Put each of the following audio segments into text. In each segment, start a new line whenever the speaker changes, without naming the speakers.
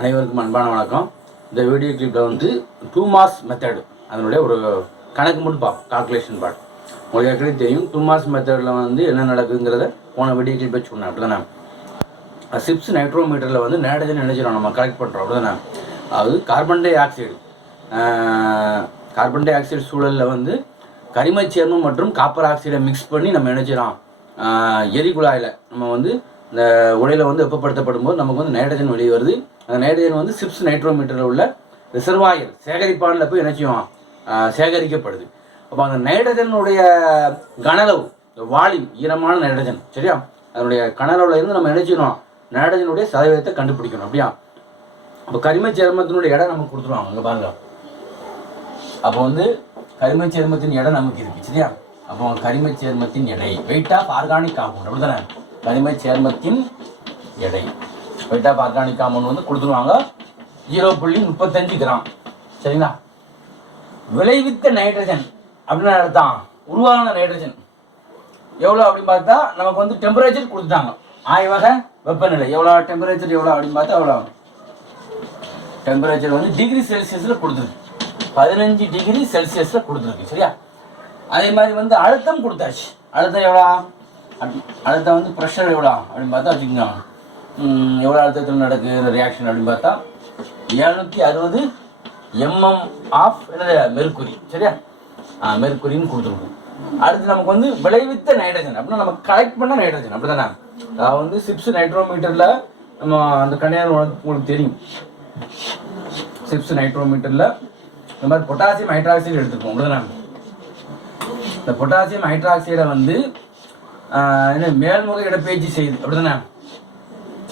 அனைவருக்கும் அன்பான வணக்கம். இந்த வீடியோ கிளிப்பில் வந்து டூ மாஸ் மெத்தடு அதனுடைய ஒரு கணக்கு மட்டும் பார்ப்போம் கால்குலேஷன் பார்ட் உங்களுக்கு ஏற்கனவே தெரியும். டூ மாஸ் மெத்தடில் வந்து என்ன நடக்குங்கிறத போன வீடியோ கிளிப்பை சொன்னேன். அப்படிதானே? சிப்ஸ் நைட்ரோமீட்டரில் வந்து நைட்ரஜன் நினைச்சிடும் நம்ம கலெக்ட் பண்ணுறோம் அப்படிதானே? அதாவது carbon dioxide carbon dioxide சூழலில் வந்து கரிமச் சேர்மம் மற்றும் காப்பர் ஆக்சைடை மிக்ஸ் பண்ணி நம்ம நினைச்சிடோம் எரிகுழாயில் நம்ம வந்து இந்த உலையில் வந்து வெப்பப்படுத்தப்படும் போது நமக்கு வந்து நைட்ரஜன் வெளியே வருது. அந்த நைட்ரஜன் வந்து சிப்ஸ் நைட்ரோமீட்டரில் உள்ள ரிசர்வாயர் சேகரிப்பானில் போய் என்ன சேகரிக்கப்படுது. அப்போ அந்த நைட்ரஜனுடைய கனளவு வால்யூம் ஈரமான நைட்ரஜன் சரியா? அதனுடைய கனளவில் இருந்து நம்ம நினைச்சிடணும் நைட்ரஜனுடைய சதவீதத்தை கண்டுபிடிக்கணும் அப்படியா? அப்போ கரிம சேர்மத்தினுடைய இடம் நமக்கு கொடுத்துருவாங்க அங்கே பாருங்க. அப்போ வந்து கரிம சேர்மத்தின் எடை நமக்கு இருக்கு சரியா? அப்போ கரிம சேர்மத்தின் எடை வெயிட் ஆஃப் ஆர்கானிக் காம்பவுண்ட் அப்படிதானே தனிமை சேர்மத்தின் எடை. வெயிட் பார்க்கானிக் ஆர்கானிக் காம்பவுண்ட் வந்து கொடுத்துருவாங்க. ஜீரோ புள்ளி முப்பத்தஞ்சு கிராம். சரிங்களா? விளைவித்த நைட்ரஜன் அப்படின்னு அர்த்தம். உருவான நைட்ரஜன் எவ்வளோ அப்படின்னு பார்த்தா நமக்கு வந்து டெம்பரேச்சர் கொடுத்துட்டாங்க. ஆய்வக வெப்பநிலை. எவ்வளோ டெம்பரேச்சர் எவ்வளோ அப்படின்னு பார்த்தா எவ்வளோ டெம்பரேச்சர் வந்து டிகிரி செல்சியஸில் கொடுத்துருக்கு. பதினஞ்சு டிகிரி செல்சியஸில் கொடுத்துருக்கு. சரியா? அதே மாதிரி வந்து அழுத்தம் கொடுத்தாச்சு. அழுத்தம் எவ்வளோ அட்- அழுத்தம் வந்து ப்ரெஷர் எவ்வளோ அப்படின்னு பார்த்தா வச்சுக்கோங்க. எவ்வளோ அழுத்தத்தில் நடக்குது இந்த ரியாக்ஷன் அப்படின்னு பார்த்தா எழுநூற்றி அறுபது எம்எம் ஆஃப் என்னது? மெர்க்குரி சரியா? ஆ கொடுத்துருக்கோம். அடுத்து நமக்கு வந்து விளைவித்த நைட்ரஜன் அப்படின்னா நம்ம கலெக்ட் பண்ண நைட்ரஜன் அப்படி தானே அதாவது வந்து சிப்ஸ் நைட்ரோமீட்டரில் நம்ம அந்த கண்ணியார் உங்களுக்கு தெரியும். சிப்ஸ் நைட்ரோமீட்டரில் இந்த மாதிரி பொட்டாசியம் ஹைட்ராக்சைடு எடுத்துருக்கோம் அப்படிதானே? இந்த பொட்டாசியம் ஹைட்ராக்சைடை வந்து என்ன மேல்முக இடப்பெயர்ச்சி செய்யுது அப்படிதானே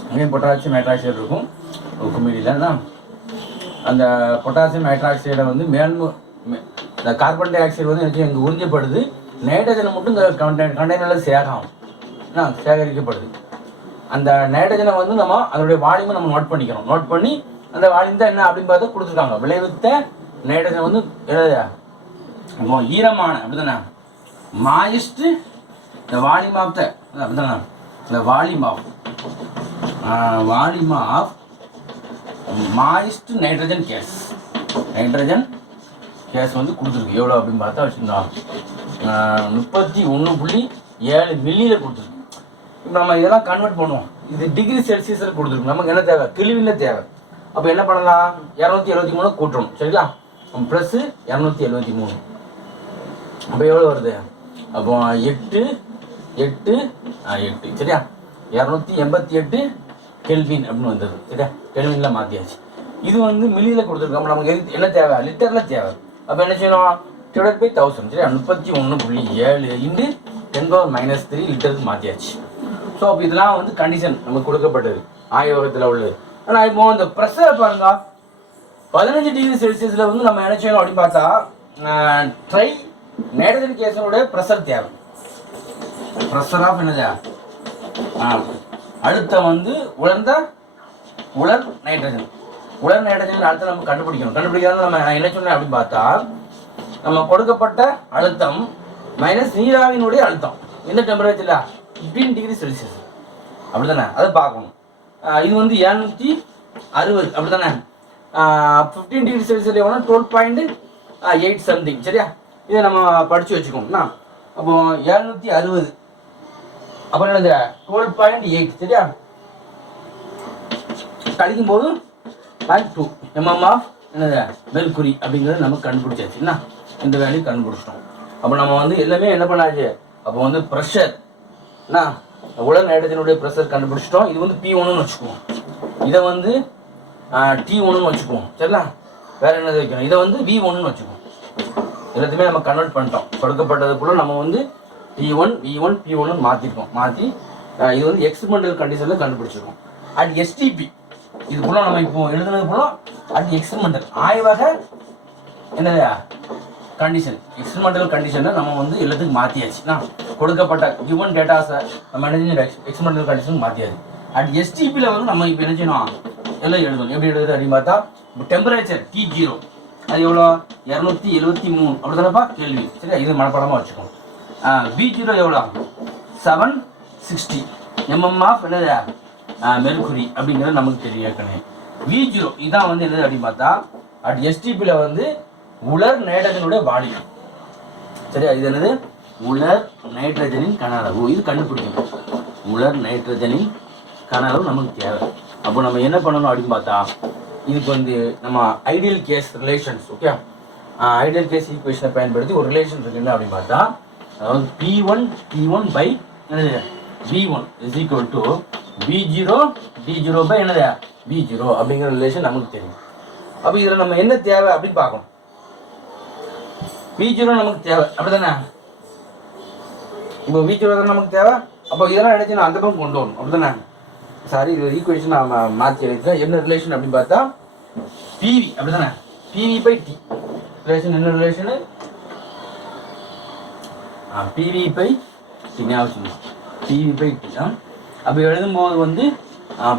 அங்கேயும் பொட்டாசியம் ஹைட்ராக்சைடு இருக்கும். ஒரு தான் அந்த பொட்டாசியம் ஹைட்ராக்சைடை வந்து மேல்மு இந்த கார்பன் டை ஆக்சைடு வந்து எனக்கு இங்கே உறிஞ்சப்படுது. நைட்ரஜனை மட்டும் இந்த கண்டெய்ன் கண்டெய்னரில் சேகம் என்ன? சேகரிக்கப்படுது. அந்த நைட்ரஜனை வந்து நம்ம அதனுடைய வால்யூமை நம்ம நோட் பண்ணிக்கிறோம் நோட் பண்ணி அந்த வால்யூம் தான் என்ன அப்படின்னு பார்த்தா கொடுத்துருக்காங்க. விளைவித்த நைட்ரஜன் வந்து எழுத ஈரமான அப்படிதானே மாயிஸ்ட் இந்த volume of volume of volume of volume of volume of moist nitrogen gas. Nitrogen gas வந்து கொடுத்துருக்கு. எவ்வளோ அப்படின்னு பார்த்தா வச்சுருந்தோம் முப்பத்தி ஒன்று புள்ளி ஏழு மில்லியில் கொடுத்துருக்கு. இப்போ நம்ம இதெல்லாம் கன்வெர்ட் பண்ணுவோம். இது டிகிரி செல்சியஸில் கொடுத்துருக்கு. நமக்கு என்ன தேவை? கிழிவில் தேவை. அப்போ என்ன பண்ணலாம்? இரநூத்தி எழுபத்தி மூணு கூட்டணும். சரிங்களா? ப்ளஸ்ஸு இரநூத்தி எழுபத்தி மூணு. அப்போ எவ்வளோ வருது? அப்போ எட்டு எட்டு எட்டு. சரியா? இரநூத்தி எண்பத்தி எட்டு கெல்வின் அப்படின்னு வந்தது. சரியா? கெல்வினில் மாற்றியாச்சு இது வந்து மில்லியில் கொடுத்துருக்கோம் நமக்கு எது என்ன தேவை? லிட்டரில் தேவை. அப்போ என்ன செய்யணும்? டிவைட் பை தௌசண்ட் சரியா? முப்பத்தி ஒன்று புள்ளி ஏழு இன்று டென் பவர் மைனஸ் த்ரீ லிட்டருக்கு மாற்றியாச்சு ஸோ அப்போ இதெல்லாம் வந்து கண்டிஷன் நமக்கு கொடுக்கப்பட்டது. ஆய்வகத்தில் உள்ளது. ஆனால் இப்போ அந்த ப்ரெஷரை பாருங்க. பதினஞ்சு டிகிரி செல்சியஸில் வந்து நம்ம என்ன செய்யணும் அப்படின்னு பார்த்தா ட்ரை நைட்ரஜன் கேஸோட ப்ரெஷர் தேவை. ப்ரெஷர் ஆஃப் என்னதா? ஆ, அழுத்தம் வந்து உலர்ந்த உலர் நைட்ரஜன். உலர் நைட்ரஜன் அழுத்தம் நம்ம கண்டுபிடிக்கணும். கண்டுபிடிக்காத நம்ம நான் என்ன சொன்னேன் அப்படின்னு பார்த்தா நம்ம கொடுக்கப்பட்ட அழுத்தம் மைனஸ் நீராவினுடைய அழுத்தம். என்ன டெம்பரேச்சரில் ஃபிஃப்டீன் டிகிரி செல்சியஸ் அப்படிதானே அதை பார்க்கணும். இது வந்து இரநூத்தி அறுபது. அப்படிதானே ஃபிஃப்டீன் டிகிரி செல்சியஸ் எவ்வளோ டுவெல் பாயிண்ட் எயிட் சம்திங் சரியா? இதை நம்ம படித்து வச்சுக்கோங்கண்ணா அப்போ இரநூத்தி அறுபது. அப்புறம் என்னது டுவெல் பாயிண்ட் எயிட் சரியா? கழிக்கும் போது பாயிண்ட் டூ எம்எம் ஆஃப் என்னது மெர்குரி அப்படிங்கிறது நமக்கு கண்டுபிடிச்சாச்சு. என்ன? இந்த வேலையும் கண்டுபிடிச்சிட்டோம். அப்போ நம்ம வந்து எல்லாமே என்ன பண்ணாச்சு? அப்போ வந்து ப்ரெஷர் என்ன? உலக நைட்ரஜனுடைய ப்ரெஷர் கண்டுபிடிச்சிட்டோம். இது வந்து பி ஒன்றுன்னு வச்சுக்குவோம். இதை வந்து டி ஒன்றுன்னு வச்சுக்குவோம். சரிங்களா? வேற என்னது வைக்கணும்? இதை வந்து வி ஒன்றுன்னு வச்சுக்குவோம். எல்லாத்தையுமே நம்ம கன்வெர்ட் பண்ணிட்டோம். கொடுக்கப்பட்டதுக்குள்ள நம்ம வந்து T one V one P ஒன்னு மாற்றிருக்கோம் மாற்றி இது வந்து எக்ஸ்பெரிமெண்டல் கண்டிஷனில் கண்டுபிடிச்சிருக்கோம். அட் எஸ்டிபி இதுக்குள்ள நம்ம இப்போ எழுதுனதுக்குள்ள அட் எக்ஸ்பெரிமெண்டல் ஆய்வக என்னது கண்டிஷன் எக்ஸ்பெரிமெண்டல் கண்டிஷனை நம்ம வந்து எல்லாத்துக்கும் மாற்றியாச்சு நான் கொடுக்கப்பட்ட கிவன் டேட்டாஸை நம்ம என்ன செஞ்சோம் எக்ஸ்பெரிமெண்டல் கண்டிஷன் மாற்றியாச்சு அட் எஸ்டிபியில் வந்து நம்ம இப்போ என்ன செய்யணும்? எல்லாம் எழுதணும். எப்படி எழுதுறது அப்படின்னு பார்த்தா டெம்பரேச்சர் டி ஜீரோ அது எவ்வளோ? இரநூத்தி எழுபத்தி மூணு. அப்படி தானப்பா கேள்வி. சரியா? இது மனப்படமாக வச்சுக்கணும் பி ஜீரோ எவ்வளோ செவன் சிக்ஸ்டி எம்எம் ஆஃப் என்னது? மெர்குரி அப்படிங்கிறது நமக்கு தெரியும் ஏற்கனவே. வி ஜீரோ இதான் வந்து என்னது அப்படின்னு பார்த்தா அட் எஸ்டிபியில் வந்து உலர் நைட்ரஜனுடைய வால்யூம் சரியா? இது என்னது? உலர் நைட்ரஜனின் கன அளவு இது கண்டுபிடிக்கும் உலர் நைட்ரஜனின் கன அளவு நமக்கு தேவை. அப்போ நம்ம என்ன பண்ணணும் அப்படின்னு பார்த்தா இதுக்கு வந்து நம்ம ideal gas relations okay ideal gas ஈக்குவேஷனை பயன்படுத்தி ஒரு ரிலேஷன் இருக்குன்னு அப்படின்னு பார்த்தா அதாவது P one P one by என்னது? P one is equal to P zero T zero by என்னது? பி ஜீரோ அப்படிங்கிற ரிலேஷன் நமக்கு தெரியும். அப்போ இதில் நம்ம என்ன தேவை அப்படின்னு பார்க்கணும். பி ஜீரோ நமக்கு தேவை. அப்படிதானே இப்போ பி ஜீரோ தானே நமக்கு தேவை? அப்போ இதெல்லாம் நினைச்சு நான் அந்த பக்கம் கொண்டு வரணும். அப்படிதானே சாரி இது ஈக்குவேஷன் நான் மா- மாற்றி எழுதிட்டேன் என்ன ரிலேஷன் அப்படின்னு பார்த்தா பிவி அப்படிதானே பிவி பை டி ரிலேஷன் என்ன ரிலேஷனு பிவி பை டி ஞாபகம் பிவி பை அப்படி அப்போ எழுதும்போது வந்து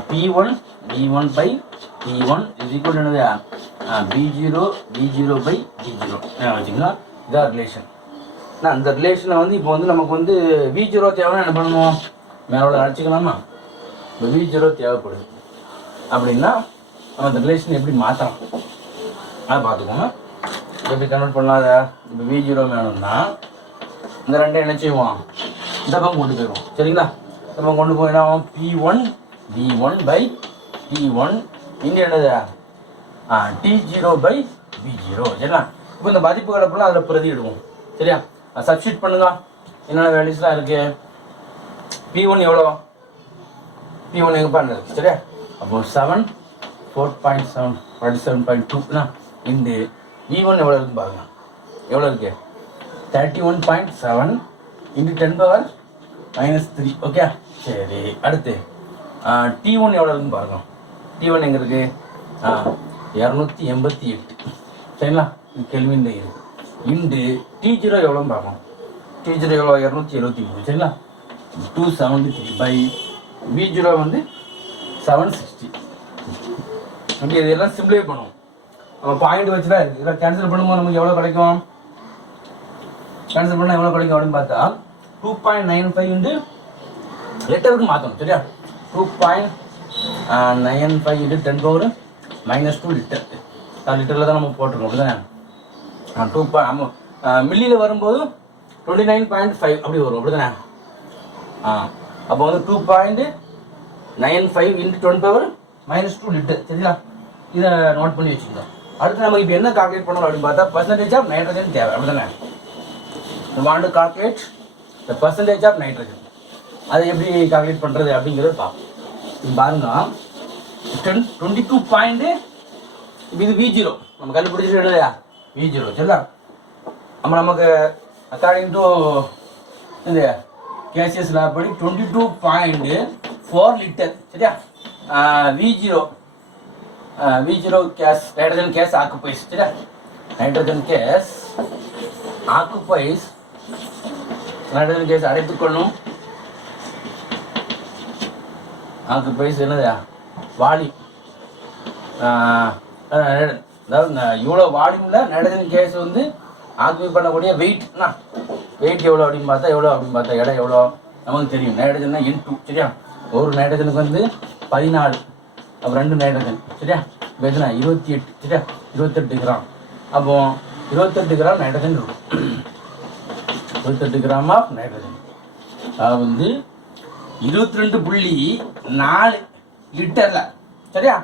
P one P one by P one is equal என்னது? P zero P zero by G zero வச்சுக்கலாம் இதான் ரிலேஷன் நான் அந்த ரிலேஷனை வந்து இப்போ வந்து நமக்கு வந்து வி ஜீரோ தேவைன்னா என்ன பண்ணணும் மேலே அழைச்சிக்கலாமா? இப்போ வி ஜீரோ தேவைப்படுது. அப்படின்னா நம்ம அந்த ரிலேஷன் எப்படி மாற்றலாம் அதை பார்த்துக்கோங்க. எப்படி கன்வெர்ட் பண்ணாத இப்போ வி ஜீரோ வேணும்னா இந்த ரெண்டையும் என்ன செய்வோம் இந்த பக்கம் கொண்டு போயிடுவோம் சரிங்களா? இந்த பக்கம் கொண்டு போய் என்ன ஆகும்? P one P one by P one இங்கே என்னது? ஆ T zero by P zero சரிங்களா? இப்போ இந்த மதிப்பு ஃபுல்லாக அதில் பிரதியிடுவோம். சரியா? சப்ஸ்டியூட் பண்ணுங்க. என்னென்ன வேல்யூஸ்லாம் இருக்கு? பி ஒன் எவ்வளோ பி ஒன் எங்கே பண்ண இருக்கு சரியா? அப்போ seven four point seven forty seven point டூனா இந்த e பி ஒன் எவ்வளோ இருக்குன்னு பாருங்க. எவ்வளோ இருக்குது thirty one point seven into ten power minus three okay சரி அடுத்து. டி ஒன் எவ்வளோ இருக்குன்னு பாருங்க. டி ஒன் எங்கே ஆ இரநூத்தி எண்பத்தி எட்டு. சரிங்களா? இது கெல்வின் இருக்கு. இண்டு டி ஜீரோ எவ்வளோன்னு பார்க்கணும் டி ஜீரோ எவ்வளோ இரநூத்தி எழுபத்தி மூணு. சரிங்களா? Two seventy three by V zero வந்து செவன் சிக்ஸ்டி அப்படி இதெல்லாம் சிம்பிளை பண்ணுவோம். நம்ம பாயிண்ட் வச்சு தான் இருக்குது இதெல்லாம் கேன்சல் பண்ணும்போது நமக்கு எவ்வளோ கிடைக்கும்? கேன்சல் பண்ணால் எவ்வளோ கிடைக்கும் அப்படின்னு பார்த்தா two point nine five into லிட்டருக்கு மாற்றணும் சரியா? Two point nine five into ten power minus two litre லிட்டரில் தான் நம்ம போட்டிருக்கோம் அப்படிதானே? டூ பாயிண்ட் ஆமாம் மில்லியில் வரும்போது டுவெண்ட்டி நைன் பாயிண்ட் ஃபைவ் அப்படி வரும் அப்படிதானே? ஆ அப்போ வந்து two point nine five into twenty power minus two litre சரிங்களா இதை நோட் பண்ணி வச்சுக்கோங்க. அடுத்து நம்ம இப்போ என்ன கால்குலேட் பண்ணணும் அப்படின்னு பார்த்தா பர்சன்டேஜ் ஆஃப் நைட்ரஜன் தேவை we want to calculate the percentage of nitrogen. அதை எப்படி கால்குலேட் பண்ணுறது அப்படிங்கிறத பார்ப்போம். பாருங்க. டென் டுவெண்ட்டி டூ பாயிண்ட்டு இது வி ஜீரோ நம்ம கண்டுபிடிச்சிட்டு இல்லையா? வி ஜீரோ சரிங்களா நம்ம நமக்கு அக்கார்டிங் டு இந்த கேசியஸ் லா படி twenty two point four litre சரியா V zero V zero gas nitrogen gas occupies சரியா? நைட்ரஜன் கேஸ் ஆக்குப்பைஸ் நடுவில் கேஸ் அடைத்துக்கொள்ளும் ஆக்குப்பைஸ் என்னது? வாலி. அதாவது இவ்வளோ வால்யூமில் நைட்ரஜன் கேஸ் வந்து ஆக்குபை பண்ணக்கூடிய வெயிட்னா வெயிட் எவ்வளோ அப்படின்னு பார்த்தா எவ்வளோ அப்படின்னு பார்த்தா எடை எவ்வளோ நமக்கு தெரியும். நைட்ரஜன்னா என் டூ சரியா? ஒரு நைட்ரஜனுக்கு வந்து பதினாலு அப்போ ரெண்டு நைட்ரஜன் சரியா? இப்போ எத்தனை இருபத்தி எட்டு சரியா? இருபத்தெட்டு கிராம். அப்போ இருபத்தெட்டு கிராம் நைட்ரஜன் இருக்கும். இருபத்தெட்டு கிராம் ஆஃப் நைட்ரஜன் அது வந்து இருபத்தி ரெண்டு புள்ளி நாலு லிட்டரில். சரியா?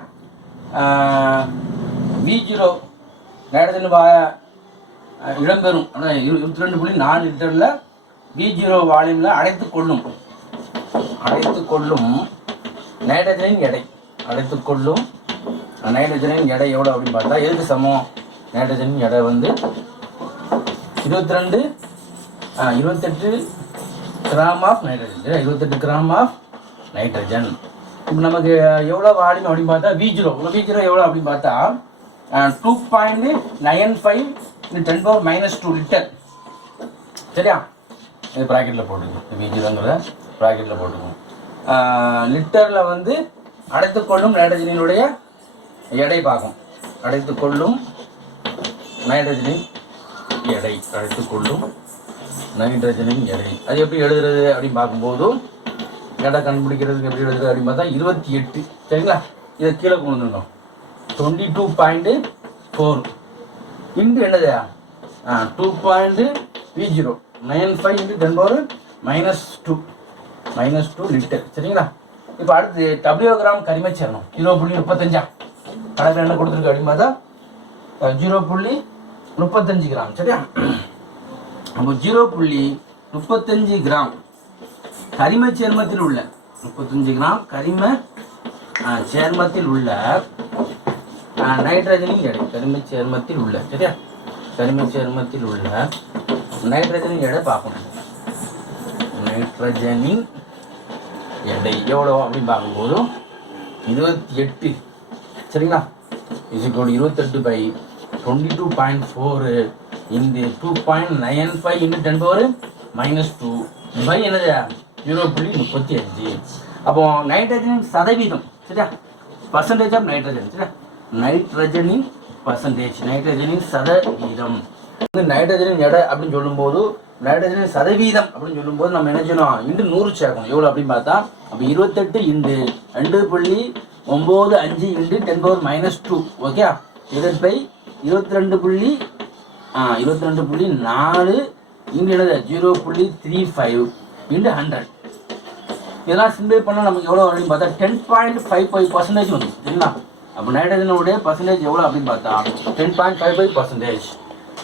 வி ஜீரோ நைட்ரஜன் வா இடம்பெறும் ஆனால் இருபத்தி ரெண்டு புள்ளி நாலு லிட்டரில் வி ஜீரோ வால்யூமில் அடைத்து கொள்ளும். அடைத்து கொள்ளும் நைட்ரஜனின் எடை. அடைத்து கொள்ளும் நைட்ரஜனின் எடை எவ்வளோ அப்படின்னு பார்த்தா எதுக்கு சமம்? நைட்ரஜனின் எடை வந்து இருபத்தி ரெண்டு இருபத்தெட்டு கிராம் ஆஃப் நைட்ரஜன் இருபத்தெட்டு கிராம் ஆஃப் நைட்ரஜன் இப்போ நமக்கு எவ்வளோ வால்யூம் அப்படின்னு பார்த்தா வி ஜீரோ வி ஜீரோ எவ்வளோ அப்படின்னு பார்த்தா two point nine five ten power minus two litre சரியா? இது ப்ராக்கெட்டில் போட்டுக்கோங்க வி ப்ராக்கெட்டில் போட்டுக்கோங்க லிட்டரில் வந்து அடைத்துக்கொள்ளும் நைட்ரஜனினுடைய எடை பார்க்கும் அடைத்துக்கொள்ளும் நைட்ரஜனின் எடை. அடைத்துக்கொள்ளும் நைட்ரஜனின் எடை. அது எப்படி எழுதுறது அப்படின்னு பார்க்கும்போதும் எடை கண்டுபிடிக்கிறதுக்கு எப்படி எழுதுறது அப்படின்னு பார்த்தா இருபத்தி எட்டு. சரிங்களா? இதை கீழே கொண்டு வந்துடணும் twenty two point four into என்னது? Two point V zero nine five into ten power minus two minus two litre சரிங்களா? இப்போ அடுத்து டபிள்யூ கிராம் கரிம சேரணும் ஜீரோ புள்ளி முப்பத்தஞ்சா கணக்கில் என்ன கொடுத்துருக்கு அப்படின்னு பார்த்தா ஜீரோ புள்ளி முப்பத்தஞ்சு கிராம் சரியா? நம்ம ஜீரோ புள்ளி முப்பத்தஞ்சு கிராம். கரிம சேர்மத்தில் உள்ள முப்பத்தஞ்சு கிராம் கரிம சேர்மத்தில் உள்ள ஆ, எடை. கரிம சேர்மத்தில் உள்ள சரியா? கரிம சேர்மத்தில் உள்ள நைட்ரஜனின் எடை பார்க்கணும். நைட்ரஜனின் எடை எவ்வளோ அப்படின்னு பார்க்கும்போது இருபத்தி எட்டு சரிங்களா இசுக்கோடு இருபத்தெட்டு by twenty two point four இந்த two point nine five into ten power minus two by என்னது? ஜீரோ புள்ளி முப்பத்தி அஞ்சு. அப்போ நைட்ரஜனின் சதவீதம் சரியா? பர்சன்டேஜ் ஆஃப் நைட்ரஜன் சரியா? நைட்ரஜனின் பர்சன்டேஜ் நைட்ரஜனின் சதவீதம். வந்து நைட்ரஜனின் எடை அப்படின்னு சொல்லும்போது நைட்ரஜனின் சதவீதம் அப்படின்னு சொல்லும்போது நம்ம என்ன செய்யணும்? இன்று நூறு சேர்க்கணும். எவ்வளோ அப்படின்னு பார்த்தா அப்போ இருபத்தெட்டு இண்டு ரெண்டு புள்ளி ஒம்பது அஞ்சு into ten power minus two okay divide by இருபத்தி ரெண்டு புள்ளி இருபத்தி ரெண்டு புள்ளி நாலு இங்கே என்னது ஜீரோ புள்ளி த்ரீ ஃபைவ் இன்ட்டு ஹண்ட்ரட் இதெல்லாம் சிம்பிள் பண்ணால் நமக்கு எவ்வளோ அப்படின்னு பார்த்தா ten point five five percentage வந்து சரிங்களா? அப்போ நைட்ரஜனுடைய பர்சன்டேஜ் எவ்வளோ அப்படின்னு பார்த்தா ten point five five percentage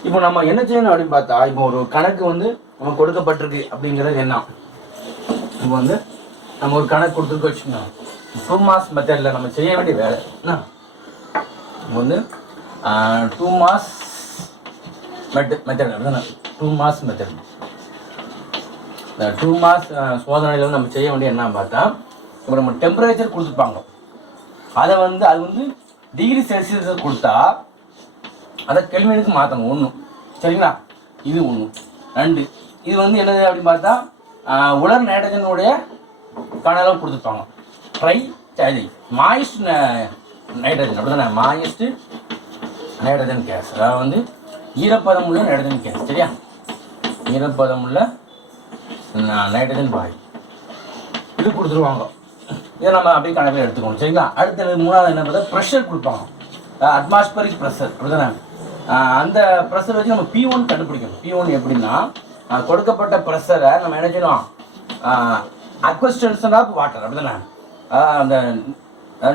இப்போ நம்ம என்ன செய்யணும் அப்படின்னு பார்த்தா இப்போ ஒரு கணக்கு வந்து நம்ம கொடுக்கப்பட்டிருக்கு அப்படிங்கிறது என்ன? இப்போ வந்து நம்ம ஒரு கணக்கு கொடுத்துருக்க வச்சுக்கோங்க. டூ மாஸ் மெத்தடில் நம்ம செய்ய வேண்டிய வேலை என்ன? இப்போ வந்து டூ மாஸ் மெத்தட் மெத்தட் அப்படிதானே டூ மாஸ் மெத்தட் இந்த டூ மாஸ் சோதனையில் வந்து நம்ம செய்ய வேண்டிய என்ன பார்த்தா இப்போ நம்ம டெம்பரேச்சர் கொடுத்துருப்பாங்க. அதை வந்து அது வந்து டிகிரி செல்சியஸ் கொடுத்தா அதை கெல்வினுக்கு மாற்றணும் ஒன்று சரிங்களா? இது ஒன்று ரெண்டு. இது வந்து என்னது அப்படின்னு பார்த்தா உலர் நைட்ரஜனுடைய கணலாம் கொடுத்துருப்பாங்க. ட்ரை சாதி மாயிஸ்ட் நைட்ரஜன் அப்படிதானே? மாயிஸ்ட் நைட்ரஜன் கேஸ் அதாவது வந்து ஈரப்பதம் உள்ள நைட்ரஜன் கேஸ் சரியா? ஈரப்பதம் உள்ள நைட்ரஜன் வாயு இது கொடுத்துருவாங்க. இதை நம்ம அப்படியே கணக்கில் எடுத்துக்கணும் சரிங்களா? அடுத்தது மூணாவது என்ன பார்த்தா ப்ரெஷர் கொடுப்பாங்க. அட்மாஸ்பரிக் ப்ரெஷர் அப்படிதானே அந்த ப்ரெஷர் வச்சு நம்ம பி ஒன் கண்டுபிடிக்கணும். பி ஒன் எப்படின்னா கொடுக்கப்பட்ட ப்ரெஷரை நம்ம என்ன செய்யணும் அக்வஸ்டன்சன் ஆஃப் வாட்டர் அப்படிதானே? அந்த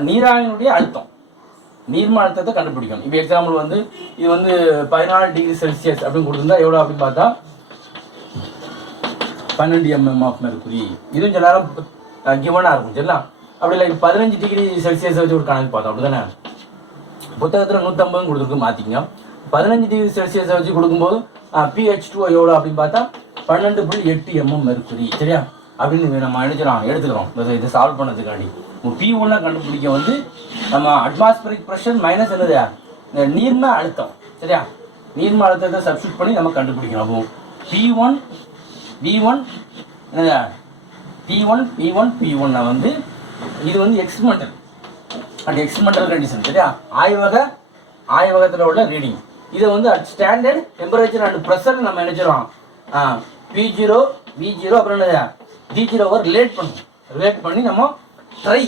நீராவினுடைய அழுத்தம். நீர்ம அழுத்தத்தை கண்டுபிடிக்கணும். இப்போ எக்ஸாம்பிள் வந்து இது வந்து பதினாலு டிகிரி செல்சியஸ் அப்படின்னு கொடுத்துருந்தா எவ்வளோ அப்படின்னு பார்த்தா பன்னெண்டு எம்எம் ஆஃப் மெர்க்குரி இதுவும் சில நேரம் கிவனாக இருக்கும் சரிங்களா? அப்படி இல்லை பதினஞ்சு டிகிரி செல்சியஸ் வச்சு ஒரு கணக்கு பார்த்தோம் அப்படி தானே புத்தகத்தில் நூற்றம்பதும் கொடுத்துருக்கு மாற்றிக்கங்க பதினஞ்சு டிகிரி செல்சியஸ் வச்சு கொடுக்கும்போது பிஹெச் டூ எவ்வளோ அப்படின்னு பார்த்தா பன்னெண்டு புள்ளி எட்டு எம்எம் மெர்க்குரி சரியா? அப்படின்னு நம்ம எடுத்துக்கிறோம் எடுத்துக்கிறோம் இதை சால்வ் பண்ணதுக்காண்டி. பி ஒன்னை கண்டுபிடிக்க வந்து நம்ம அட்மாஸ்பரிக் ப்ரெஷர் மைனஸ் என்னது? இந்த நீர்ம அழுத்தம். சரியா? நீர்ம அழுத்தத்தை சப்ஸ்டியூட் பண்ணி நம்ம கண்டுபிடிக்கணும் அப்போ P one P one P one P one P ஒன்னை வந்து இது வந்து எக்ஸ்பிரிமெண்டல் அண்ட் எக்ஸ்பிரிமெண்டல் கண்டிஷன் சரியா? ஆய்வக ஆய்வகத்தில் உள்ள ரீடிங் இதை வந்து at standard temperature and pressure நம்ம நினைச்சிடும் பி ஜீரோ பி ஜீரோ அப்புறம் என்னது? டி ஓவர் ரிலேட் பண்ணணும் ரிலேட் பண்ணி. நம்ம ட்ரை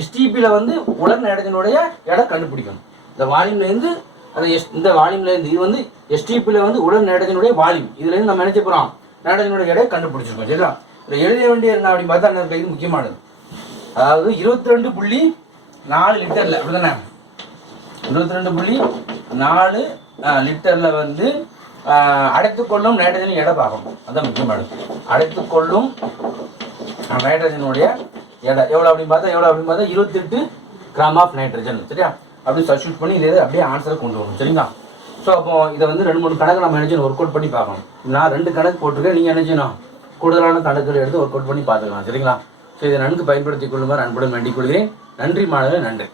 எஸ்டிபியில் வந்து உலர் நைட்ரஜனுடைய எடை கண்டுபிடிக்கணும். இந்த வால்யூம்லேருந்து அந்த எஸ் இந்த வால்யூம்லேருந்து இது வந்து எஸ்டிபியில் வந்து உடல் நடத்தினுடைய வால்யூம் இதுலேருந்து நம்ம நினைச்ச போகிறோம் நடத்தினுடைய எடை கண்டுபிடிச்சிருக்கோம். சரிங்களா இதில் எழுத வேண்டிய என்ன அப்படின்னு பார்த்தா என்ன இருக்கு? இது முக்கியமானது. அதாவது இருபத்தி ரெண்டு புள்ளி நாலு லிட்டரில் அப்படிதானே இருபத்தி ரெண்டு புள்ளி நாலு லிட்டரில் வந்து அடைத்து கொள்ளும் நைட்ரஜன் எடை பார்க்கணும் அதான் முக்கியமானது. அடைத்துக்கொள்ளும் கொள்ளும் நைட்ரஜனுடைய எடை. எவ்வளோ அப்படின்னு பார்த்தா எவ்வளோ அப்படின்னு பார்த்தா இருபத்தெட்டு கிராம் ஆஃப் நைட்ரஜன் சரியா? அப்படி சப்ஸ்டியூட் பண்ணி இதை அப்படியே ஆன்சரை கொண்டு வரணும். சரிங்களா? ஸோ அப்போ இதை வந்து ரெண்டு மூணு கணக்கு நம்ம என்ன ஒர்க் அவுட் பண்ணி பார்க்கணும். நான் ரெண்டு கணக்கு போட்டிருக்கேன் நீங்கள் என்ன செய்யணும்? கூடுதலான கணக்குகள் எடுத்து ஒர்க் அவுட் பண்ணி பார்த்துக்கலாம். சரிங்களா? ஸோ இதை நன்கு பயன்படுத்திக் கொள்ளுமாறு அன்புடன் வேண்டிக் கொள்கிறேன். நன்றி மாணவர்கள். நன்றி.